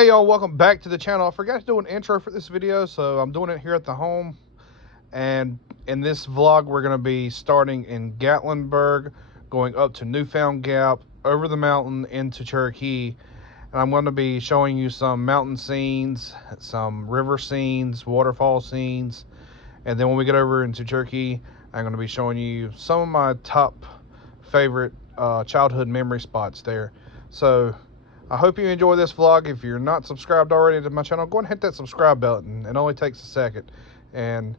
Hey y'all, welcome back to the channel. I forgot to do an intro for this video, so I'm doing it here at the home. And in this vlog, we're going to be starting in Gatlinburg, going up to Newfound Gap, over the mountain into Cherokee. And I'm going to be showing you some mountain scenes, some river scenes, waterfall scenes. And then when we get over into Cherokee, I'm going to be showing you some of my top favorite childhood memory spots there. So I hope you enjoy this vlog. If you're not subscribed already to my channel, go and hit that subscribe button. It only takes a second. And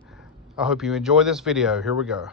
I hope you enjoy this video. Here we go.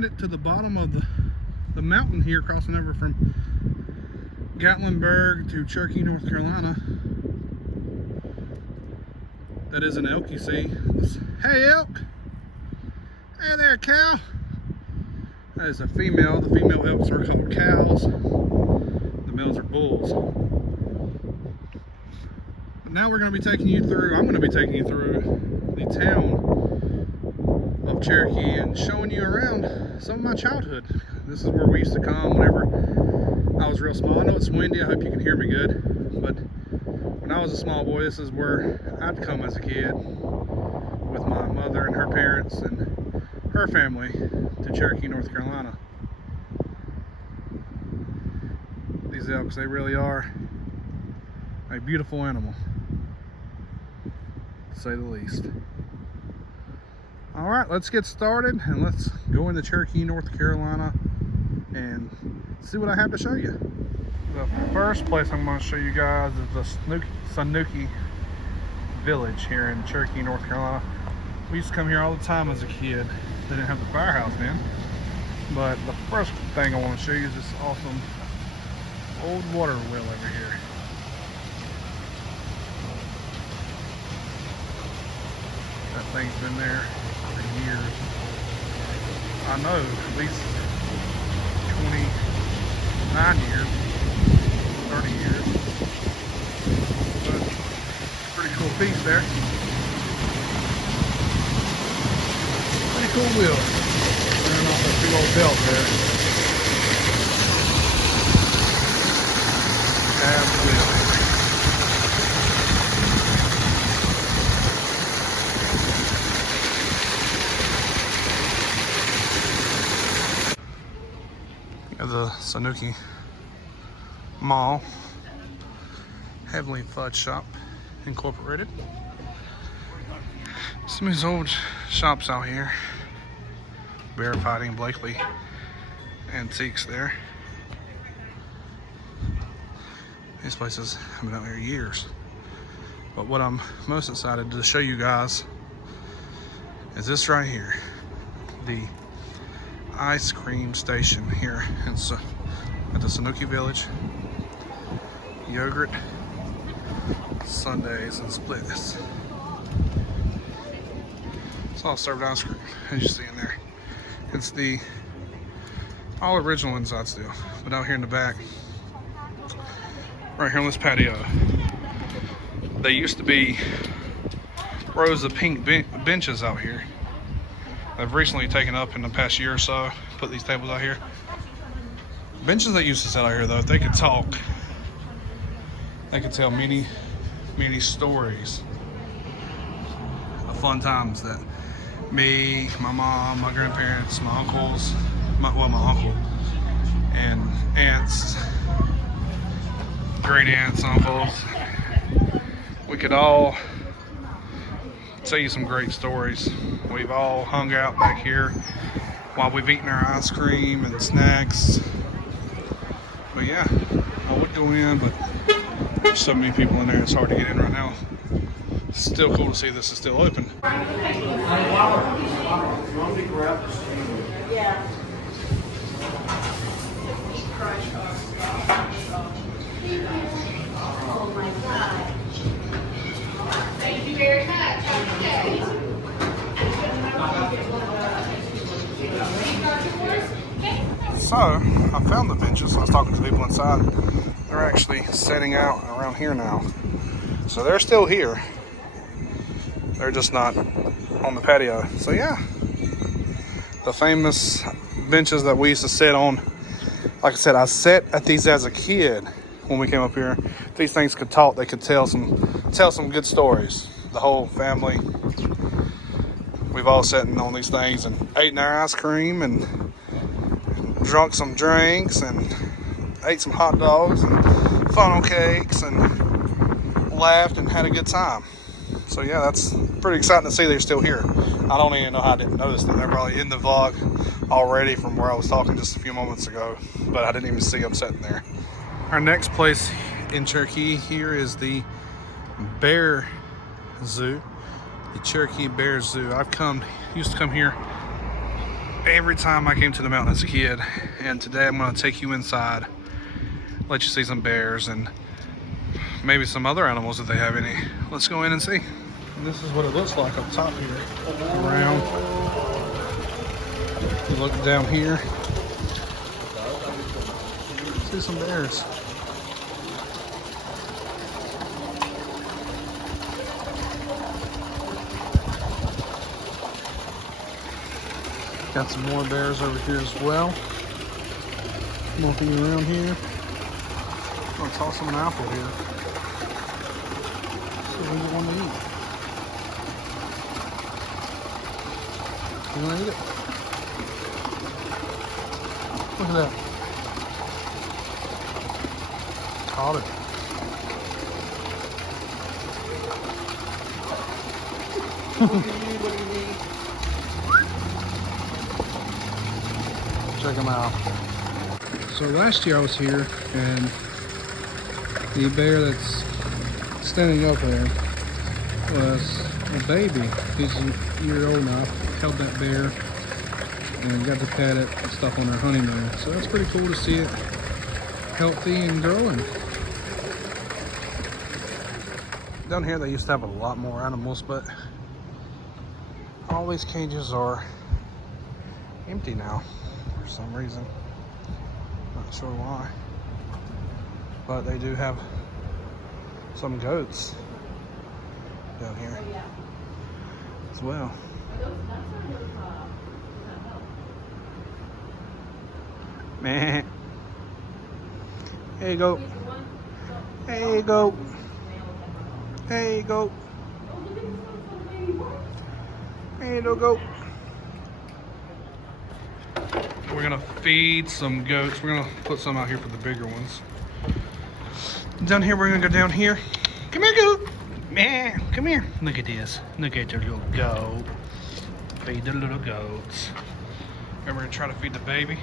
made it to the bottom of the mountain here, crossing over from Gatlinburg to Cherokee, North Carolina. That is an elk you see. Hey elk! Hey there, cow! That is a female. The female elks are called cows. The males are bulls. But now we're going to be taking you through, I'm going to be taking you through the town of Cherokee and showing you around some of my childhood. This is where we used to come whenever I was real small. I know it's windy, I hope you can hear me good, but when I was a small boy, this is where I'd come as a kid with my mother and her parents and her family to Cherokee, North Carolina. These elks, they really are a beautiful animal, to say the least. Alright, let's get started and let's go into Cherokee, North Carolina and see what I have to show you. The first place I'm going to show you guys is the Snooki village here in Cherokee, North Carolina. We used to come here all the time as a kid. They didn't have the firehouse then. But the first thing I want to show you is this awesome old water wheel over here. That thing's been there for years. I know, at least 29 years, 30 years. But pretty cool piece there. Pretty cool wheel. Running off that big old belt there. Cab wheel. The Snooki Mall, Heavenly Fudge Shop Incorporated. Some of these old shops out here. Bear Fighting, Blakely Antiques there. These places have been out here years. But what I'm most excited to show you guys is this right here. The ice cream station here at the Snooki Village. Yogurt, sundaes, and splits. It's all served ice cream, as you see in there. It's the all original inside still, but out here in the back, right here on this patio, they used to be rows of pink benches out here. They've recently taken up in the past year or so, put these tables out here. Benches that used to sit out here though, if they could talk, they could tell many stories of fun times that me, my mom, my grandparents, my uncles, my uncle, and aunts, great aunts, uncles, we could all tell you some great stories. We've all hung out back here while we've eaten our ice cream and snacks. But yeah, I would go in, but there's so many people in there, it's hard to get in right now. It's still cool to see this is still open. Yeah. Oh my God. Thank you very much. Okay. So, I found the benches. I was talking to people inside. They're actually setting out around here now. So they're still here. They're just not on the patio. So yeah, the famous benches that we used to sit on. Like I said, I sat at these as a kid when we came up here. If these things could talk, they could tell some good stories. The whole family. We've all sat on these things and eaten our ice cream and drunk some drinks and ate some hot dogs and funnel cakes and laughed and had a good time. So yeah, that's pretty exciting to see they're still here. I don't even know how I didn't notice that. They're probably in the vlog already from where I was talking just a few moments ago, but I didn't even see them sitting there. Our next place in Cherokee here is the Bear Zoo, the Cherokee Bear Zoo. Used to come here every time I came to the mountain as a kid, and today I'm going to take you inside, let you see some bears and maybe some other animals if they have any. Let's go in and see. This is what it looks like up top here. Around. You look down here. See some bears. Got some more bears over here as well. Walking around here. I'm gonna toss them an apple here. See what they want to eat. You wanna eat it? Look at that. Caught it. Check them out. So last year I was here, and the bear that's standing up there was a baby. He's a year old now. Held that bear and got to pet it and stuff on their honeymoon. So that's pretty cool to see it healthy and growing. Down here they used to have a lot more animals, but all these cages are empty now for some reason. Not sure why. But they do have some goats down here as well. Man. Hey, goat. Hey, goat. Hey, goat. Hey, little goat. We're gonna feed some goats. We're gonna put some out here for the bigger ones. Down here, we're gonna go down here. Come here, goat. Man, come here. Look at this. Look at your little goat. Feed the little goats. And we're gonna try to feed the baby.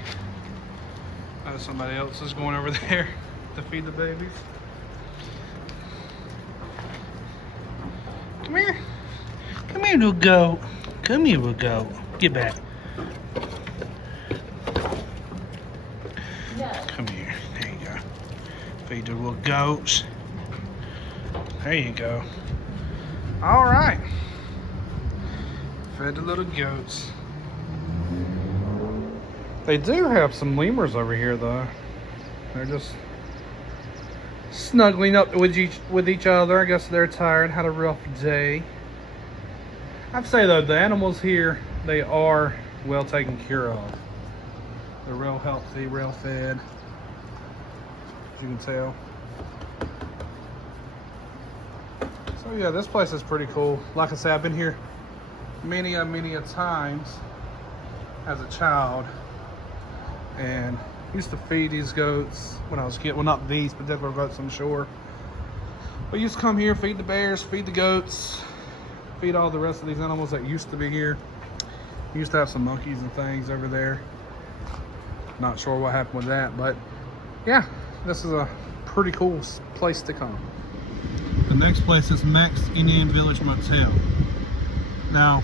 Somebody else is going over there to feed the babies. Come here. Come here, little goat. Come here, little goat. Get back. Come here. There you go. Feed the little goats. There you go. All right. Fed the little goats. They do have some lemurs over here, though. They're just snuggling up with each other. I guess they're tired, had a rough day. I'd say, though, the animals here, they are well taken care of. They're real healthy, real fed, as you can tell. So, yeah, this place is pretty cool. Like I said, I've been here many a times as a child. And used to feed these goats when I was a kid. Well, not these, but definitely goats, I'm sure. We used to come here, feed the bears, feed the goats, feed all the rest of these animals that used to be here. We used to have some monkeys and things over there. Not sure what happened with that, but yeah, this is a pretty cool place to come. The next place is Max Indian Village Motel. Now,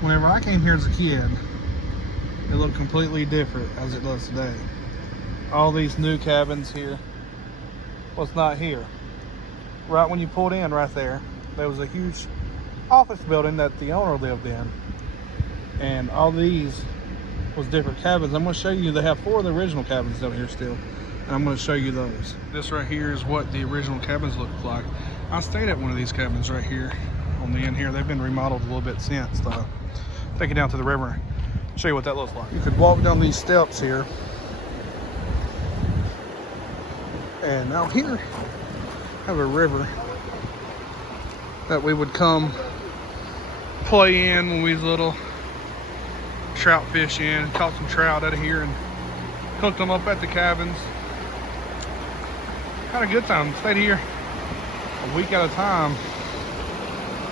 whenever I came here as a kid, it looked completely different as it does today. All these new cabins here was not here. Right when you pulled in right there was a huge office building that the owner lived in. And all these was different cabins. I'm gonna show you, they have 4 of the original cabins down here still. And I'm gonna show you those. This right here is what the original cabins looked like. I stayed at one of these cabins right here on the end here. They've been remodeled a little bit since though. Take you down to the river. Show you what that looks like. You could walk down these steps here, and out here have a river that we would come play in when we was little, trout fish in, caught some trout out of here and cooked them up at the cabins. Had a good time. Stayed here a week at a time,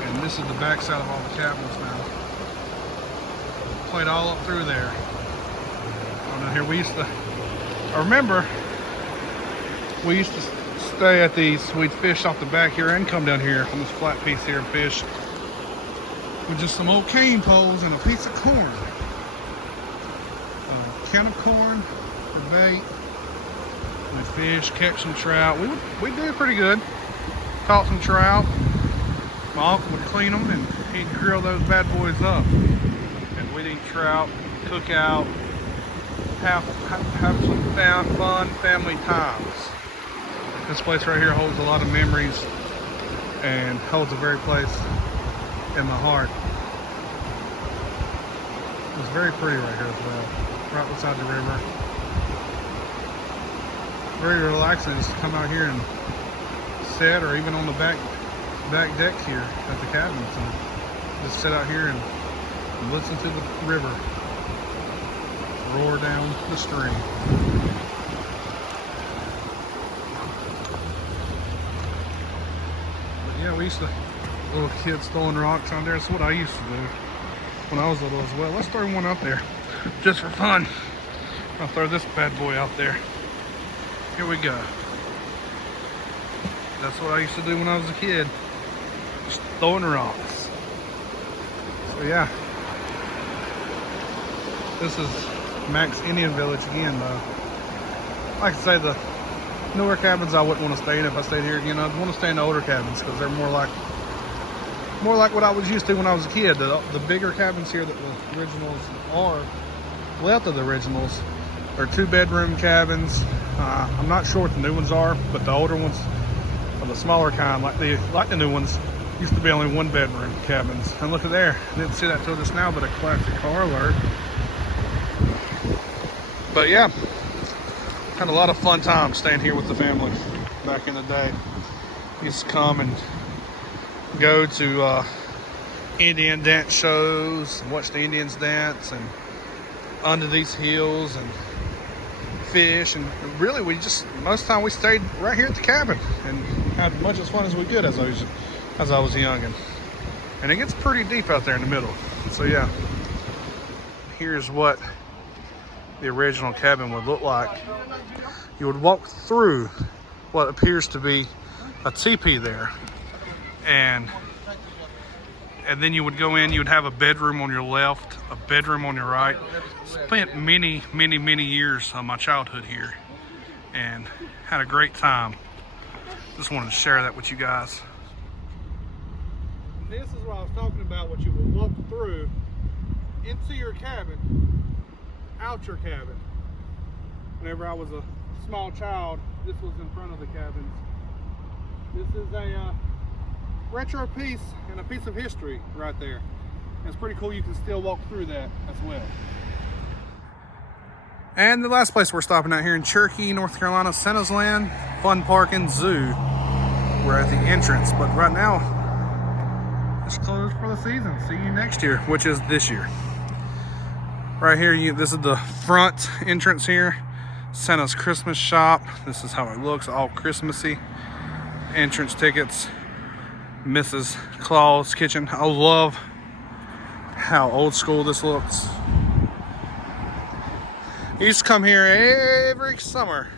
and this is the back side of all the cabins now. Played all up through there. Down here we used to, I remember we used to stay at these, we'd fish off the back here and come down here on this flat piece here and fish with just some old cane poles and a piece of corn. can of corn for bait. We fish, catch some trout. We did pretty good. Caught some trout. My uncle would clean them and he'd grill those bad boys up. And we'd eat trout, cook out, have some fun family times. This place right here holds a lot of memories and holds a very place in my heart. It's very pretty right here as well, right beside the river. Very relaxing just to come out here and sit, or even on the back deck here at the cabins, and just sit out here and listen to the river roar down the stream. But yeah, we used to, little kids throwing rocks on there. That's what I used to do when I was little as well. Let's throw one out there just for fun. I'll throw this bad boy out there. Here we go. That's what I used to do when I was a kid. Just throwing rocks. So yeah. This is Max Indian Village again though. Like I say, the newer cabins I wouldn't want to stay in if I stayed here again. I'd want to stay in the older cabins because they're more like what I was used to when I was a kid. The bigger cabins here that the originals are left of the originals are 2-bedroom cabins. I'm not sure what the new ones are, but the older ones are the smaller kind, like the new ones, used to be only 1-bedroom cabins. And look at there, I didn't see that till just now, but a classic car alert. But yeah, had a lot of fun times staying here with the family back in the day. Used to come and go to Indian dance shows, watch the Indians dance, and under these hills, and fish. And really, most of the time we stayed right here at the cabin and had as much as fun as we could as I was young. And it gets pretty deep out there in the middle. So yeah, here's what the original cabin would look like. You would walk through what appears to be a teepee there, and then you would go in. You would have a bedroom on your left, a bedroom on your right. Spent many years of my childhood here and had a great time. Just wanted to share that with you guys. This is what I was talking about, what you would walk through into your cabin, out your cabin. Whenever I was a small child, this was in front of the cabins. This is a retro piece and a piece of history right there. And it's pretty cool. You can still walk through that as well. And the last place we're stopping at here in Cherokee, North Carolina, Santa's Land Fun Park and Zoo. We're at the entrance, but right now it's closed for the season. See you next year, which is this year. Right here, this is the front entrance here. Santa's Christmas shop. This is how it looks, all Christmassy. Entrance tickets. Mrs. Claus kitchen. I love how old school this looks. I used to come here every summer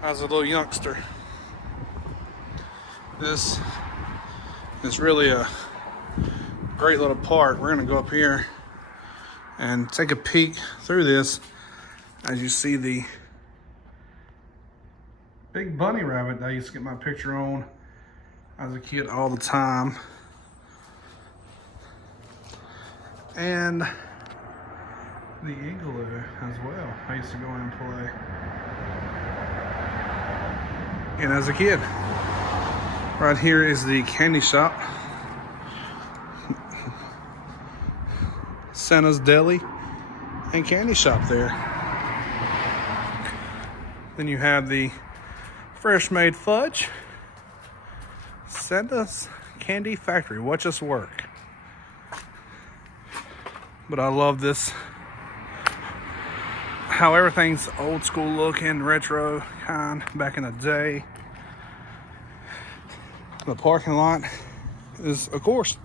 as a little youngster. This is really a great little park. We're gonna go up here and take a peek through this. As you see, the big bunny rabbit that I used to get my picture on as a kid all the time. And the igloo as well. I used to go in and play. And as a kid. Right here is the candy shop. Santa's Deli and candy shop there. Then you have the fresh made fudge. Santa's Candy Factory. Watch us work. But I love this, how everything's old school looking, retro kind back in the day. The parking lot is, of course,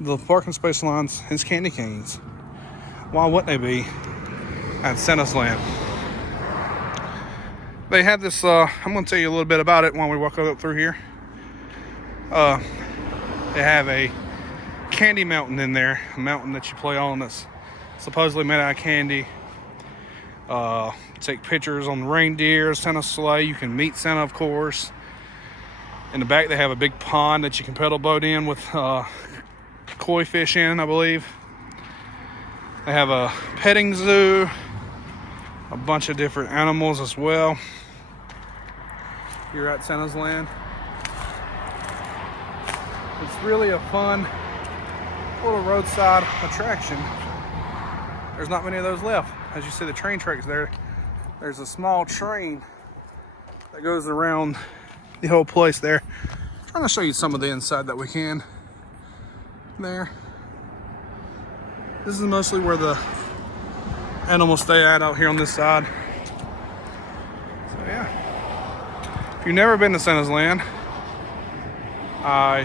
the parking space lines is candy canes. Why wouldn't they be at Santa's Land? They have this, I'm going to tell you a little bit about it while we walk up through here. They have a candy mountain in there, a mountain that you play on that's supposedly made out of candy. Take pictures on the reindeer, Santa sleigh. You can meet Santa, of course. In the back, they have a big pond that you can pedal boat in with koi fish in, I believe. They have a petting zoo, a bunch of different animals as well. You're at Santa's Land. It's really a fun little roadside attraction. There's not many of those left. As you see the train tracks there, there's a small train that goes around the whole place there. I'm trying to show you some of the inside that we can there. This is mostly where the animals stay at out here on this side. So yeah, if you've never been to Santa's Land, I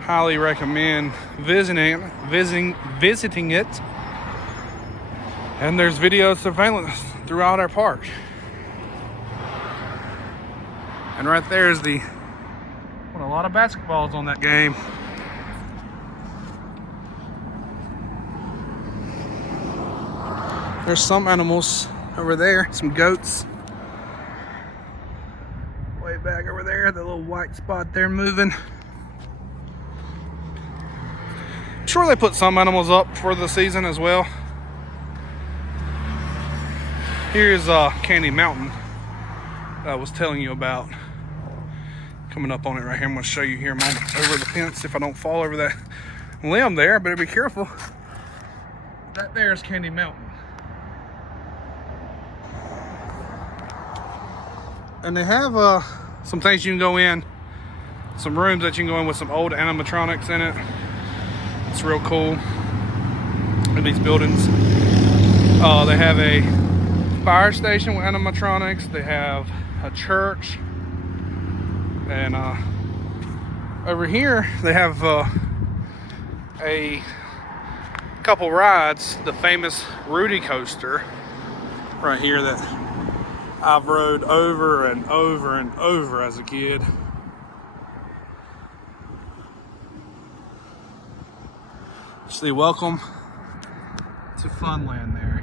highly recommend visiting it. And there's video surveillance throughout our park. And right there is a lot of basketballs on that game. There's some animals over there, some goats. Way back over there, the little white spot there moving. I'm sure they put some animals up for the season as well. Here's Candy Mountain that I was telling you about. Coming up on it right here. I'm going to show you here a moment over the fence if I don't fall over that limb there. Better be careful. That there's Candy Mountain. And they have some things you can go in. Some rooms that you can go in with some old animatronics in it. It's real cool. In these buildings. They have a fire station with animatronics. They have a church. And over here they have a couple rides. The famous Rudy coaster right here that I've rode over and over and over as a kid. See, welcome to Funland there.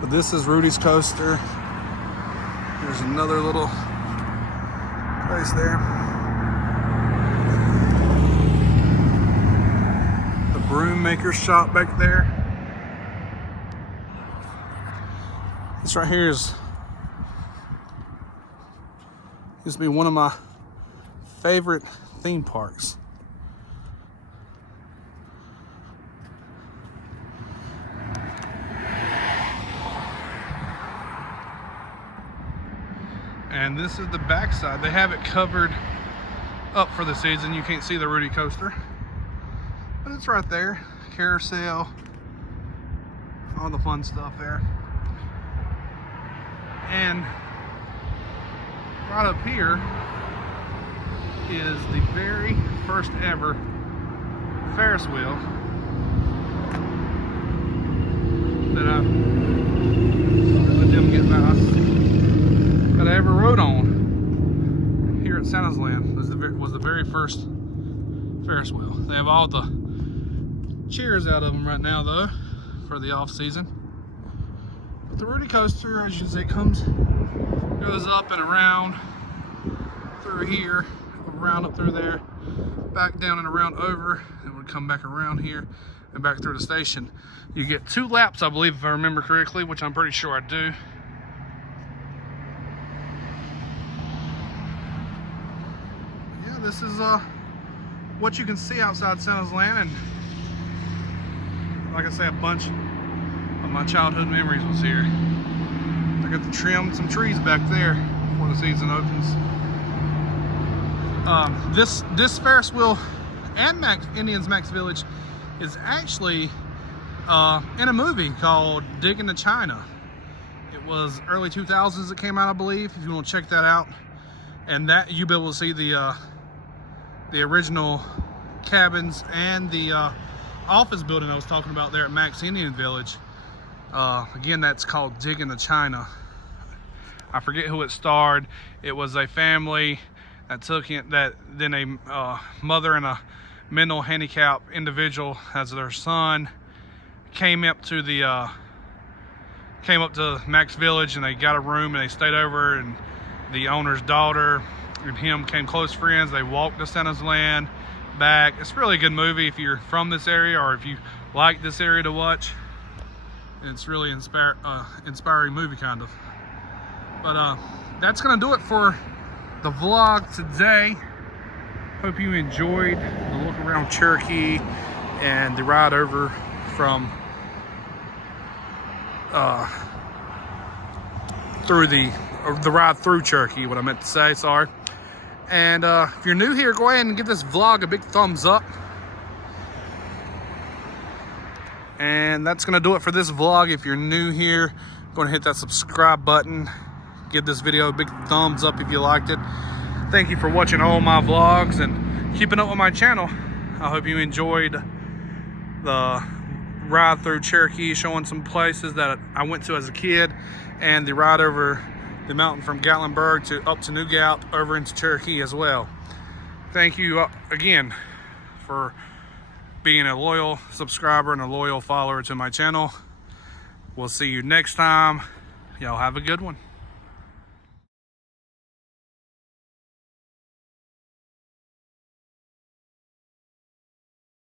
But this is Rudy's coaster. There's another little place there. The broom maker shop back there. This right here used to be one of my favorite theme parks. And this is the backside. They have it covered up for the season. You can't see the Rudy coaster, but it's right there. Carousel, all the fun stuff there. And right up here is the very first ever Ferris wheel that I ever rode on here at Santa's Land. Was the very first Ferris wheel. They have all the chairs out of them right now though for the off season. But the Rudy coaster, as you can see, goes up and around through here, around up through there, back down and around over, and would come back around here and back through the station. You get 2 laps, I believe, if I remember correctly, which I'm pretty sure I do. Yeah, this is what you can see outside Santa's Land, and like I say, a bunch of my childhood memories was here. I got to trim some trees back there before the season opens. This Ferris wheel and Indians Max Village is actually in a movie called Digging to China. It was early 2000s it came out, I believe, if you want to check that out. And that you'll be able to see the original cabins and the office building I was talking about there at Max Indian Village. Again, that's called Digging to China. I forget who it starred. It was a family that took it, then a mother and a mental handicap individual as their son came up to Max Village, and they got a room and they stayed over, and the owner's daughter and him became close friends. They walked to Santa's Land back. It's really a good movie if you're from this area or if you like this area to watch. It's really inspiring movie kind of. But that's gonna do it for the vlog today. Hope you enjoyed the look around Cherokee and the ride over from through the ride through Cherokee, what I meant to say, sorry. And if you're new here, go ahead and give this vlog a big thumbs up. And that's gonna do it for this vlog. If you're new here, go ahead and hit that subscribe button. Give this video a big thumbs up if you liked it. Thank you for watching all my vlogs and keeping up with my channel. I hope you enjoyed the ride through Cherokee, showing some places that I went to as a kid, and the ride over the mountain from Gatlinburg up to New Gap over into Cherokee as well. Thank you again for being a loyal subscriber and a loyal follower to my channel. We'll see you next time. Y'all have a good one.